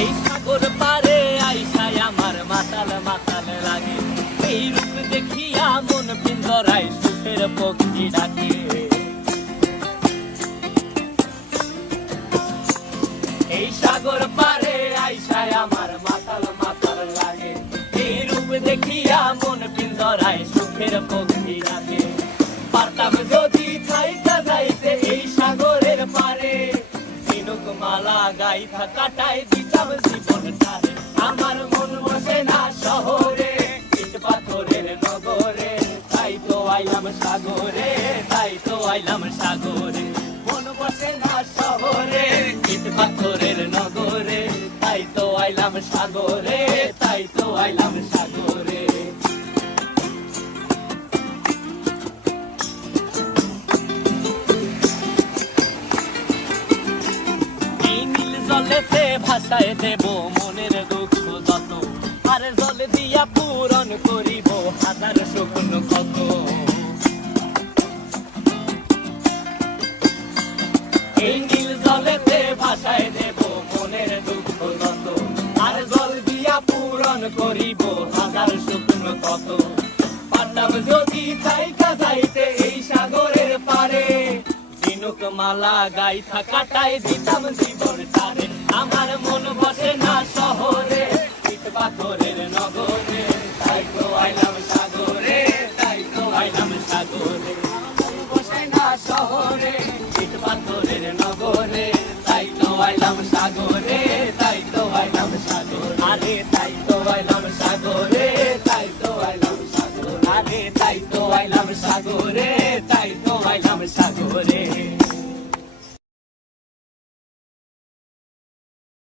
এই সাগর পারে আইসায় আমার মাতাল মাতাল লাগে, এই রূপ দেখিয়া মন পিঞ্জরায় সুখের পক্ষী ডাকে। এই সাগর পারে আইসায় আমার মাতাল মাতাল লাগে, এই রূপ দেখিয়া মন পিঞ্জরায় সুখের পক্ষী ডাকে। পারতাম যদি থাইকা যাইতে এই সাগরের পারে, ঝিনুক মালা গাইথা কাটায় দিতাম জীবনটারে। আমার মন বসে না শহরে, ইট পাথরের নগরে, তাই তো আইলাম সাগরে, তাই তো আইলাম সাগরে। মন বসে না শহরে, ইট পাথরের নগরে, তাই তো আইলাম সাগরে, তাই তো আইলাম সাগরে। জলেতে ভাষায় দেব মনের দুঃখ যত, আর জল দিয়া পূরণ করিব হাজার স্বপ্ন কত। এই নীল জলেতে ভাষায় দেব মনের দুঃখ যত, আর জল দিয়া পূরণ করিব হাজার স্বপ্ন কত। পারতাম যদি থাইকা যাইতে এই সাগরের পারে, ঝিনুক মালা গাইথা কাটায় দিতাম জীবনটারে। আমার মন বসে না শহরে, ইট পাথরের নগরে, তাই তো আইলাম সাগরে, তাই তো আইলাম সাগরে। মন বসে না শহরে, ইট পাথরের নগরে, তাই তো আইলাম সাগরে, তাই তো আইলাম সাগরে। আরে তাই তো আইলাম সাগরে, তাই তো আইলাম সাগরে। আরে তাই তো আইলাম সাগরে, তাই তো আইলাম সাগরে।